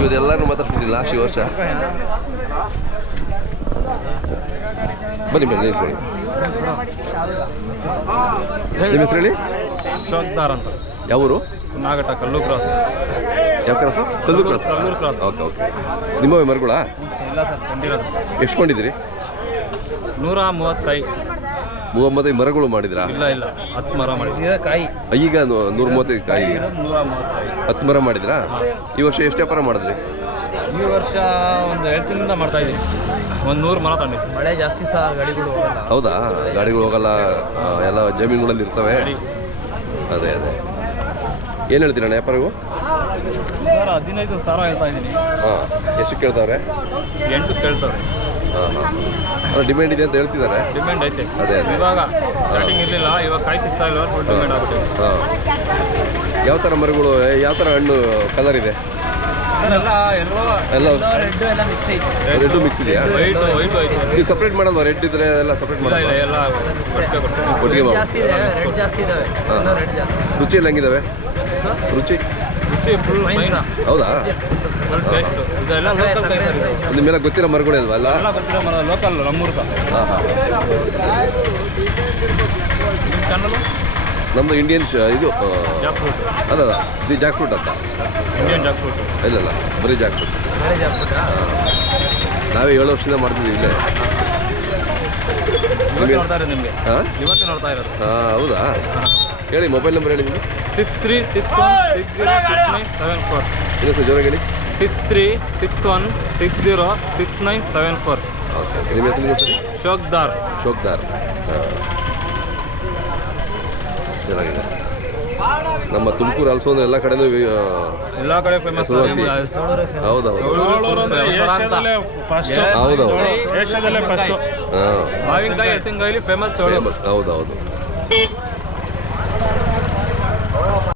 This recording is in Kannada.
ಇವದೆಲ್ಲರೂ ಮಾತಾಡ್ತಿದ್ದಿಲ್ಲ ಲಾಸ್ಟ್ ವರ್ಷ. ಬನ್ನಿ ಬನ್ನಿ ನಿಂತ್ಕೊಳ್ಳಿ. ನಿಮ್ಮ ಹೆಸರು ಹೇಳಿ. ಶೋಕ್ದಾರ್ ಅಂತ. ಯಾವೂರು? ನಾಗಟ, ಕಲ್ಲು ಕ್ರಾಸ್. ಯಾವ cross? Kallur cross. Kallur cross. Okay okay. ನಿಮ್ಮವೇ ಮರಗಳ? ಇಲ್ಲ ಸರ್, ಬಂದಿರೋದು. ಎಷ್ಟು ಕೊಂಡಿದ್ದೀರಿ? 135. 35 ಮರಗಳು ಮಾಡಿದ್ರಾ? ಇಲ್ಲ ಇಲ್ಲ, 10 ಮರ ಮಾಡಿದ್ವಿ. ಕಾಯಿ ಈಗ 135 ಕಾಯಿ. 135. 10 ಮರ ಮಾಡಿದ್ರಾ? ಈ ವರ್ಷ ಎಷ್ಟು ವ್ಯಾಪಾರ ಮಾಡಿದ್ರಿ? ಈ ವರ್ಷ ಒಂದು 2 ತಿಂಗಳಿಂದ ಮಾಡ್ತಾ ಇದ್ದೀವಿ. ಒಂದು 100 ಮರ ತಂದಿದ್ವಿ. ಮಳೆ ಜಾಸ್ತಿ ಸಹ ಗಾಡಿಗಳು ಹೋಗಲ್ಲ. ಹೌದಾ? ಗಾಡಿಗಳು ಹೋಗಲ್ಲ, ಎಲ್ಲ ಜಮೀನುಗಳಲ್ಲಿ ಇರ್ತವೆ. ಅದೇ ಅದೇ. ಏನು ಹೇಳ್ತೀರಣ್ಣ ವ್ಯಾಪಾರವು? ಸರ್ 15,000 ಹೇಳ್ತಾ ಇದ್ದೀನಿ. ಹಾಂ. ಎಷ್ಟು ಕೇಳ್ತಾವ್ರೆ? 8 ಕೇಳ್ತಾರೆ. ಹಾಂ ಹಾಂ. ಅಲ್ಲ, ಡಿಮ್ಯಾಂಡ್ ಇದೆ ಅಂತ ಹೇಳ್ತಿದ್ದಾರೆ. ಡಿಮ್ಯಾಂಡ್ ಐತೆ. ಅದೇ ಅದೇ. ಇವಾಗ ಸ್ಟಾರ್ಟಿಂಗ್ ಇರಲಿಲ್ಲ, ಇವಾಗ ಕಾಯಿ ಸಿಗ್ತಾ ಇಲ್ಲ, ಫುಲ್ ಡಿಮ್ಯಾಂಡ್ ಆಗುತ್ತೆ. ಹಾಂ. ಯಾವ ಥರ ಮರಗಳು, ಯಾವ ಥರ ಹಣ್ಣು ಕಲರ್ ಇದೆ? ಎಲ್ಲ ರೆಡ್ಡು ಮಿಕ್ಸ್ ಇದೆಯಾ? ವೈಟು ಐತೆ. ನೀವು ಸಪ್ರೇಟ್ ಮಾಡಲ್ವಾ? ರೆಡ್ ಇದ್ರೆ ಎಲ್ಲ ಸಪ್ರೇಟ್ ಮಾಡಲ್ಲ? ಇಲ್ಲ, ಎಲ್ಲ ಒಟ್ಟಿಗೆ ಮಾಡಿ. ಹಾಂ. ರುಚಿ ಎಲ್ಲ ಹೆಂಗಿದಾವೆ? ರುಚಿ ಫುಲ್ ಮೈನ್. ಹೌದಾ? Full taste. ಇದೆಲ್ಲ ಲೋಕಲ್ ಟೈಪ್. ನಿಮ್ಮೆಲ್ಲ ಗೊತ್ತಿರೋ ಮರಗಳೇ ಅಲ್ವಾ? ಎಲ್ಲ ಎಲ್ಲ ಗೊತ್ತಿರೋ ಮರ, ಲೋಕಲ್ ನಮ್ಮೂರ್ಗ. ಹಾಂ ಹಾಂ. ನಿಮ್ಮ ಚಾನಲ್? ನಮ್ಮದು ಇಂಡಿಯನ್ ಇದು ಜಾಕ್ ಫ್ರೂಟ್. ಅಲ್ಲಲ್ಲ, ಇದು ಜಾಕ್ ಫ್ರೂಟ್ ಅಂತ. Indian Jack fruit. ಇಲ್ಲ ಬರೀ ಜಾಕ್ ಫ್ರೂಟ್. ನಾವೇ 7 ವರ್ಷದಿಂದ ಮಾಡ್ತಿದ್ದೀವಿ ಇಲ್ಲೇ. ಇವತ್ತು ನೋಡ್ತಾ ಇರೋದು ನಿಮಗೆ. ಹಾಂ, ಇವತ್ತು ನೋಡ್ತಾ ಇರೋದು. ಹಾಂ. ಹೌದಾ? ಹೇಳಿ, ಮೊಬೈಲ್ ನಂಬರ್ ಹೇಳಿ ನಿಮಗೆ. 6361606974. ಇನ್ನೂ ಸರ್ ಜೋರಾಗಿ ಹೇಳಿ. 6361606974. ಓಕೆ. ನಿಮ್ಮ ಹೆಸರು ಸರಿ? ಶೋಕ್ದಾರ್. ಶೋಕ್ದಾರ್. ಹಾಂ, ಚೆನ್ನಾಗಿದೆ. ನಮ್ಮ ತುಮಕೂರು ಅಲ್ಸೋ ಅಂದ್ರೆ ಎಲ್ಲ ಕಡೆನೂ ಎಲ್ಲ ಕಡೆ ಫೇಮಸ್. ಹೌದೌದು ಹೌದೌದು. ಮಾವಿನಕಾಯಿ, ಎತ್ತಿನಕಾಯಿ ಫೇಮಸ್. ಹೌದೌದು.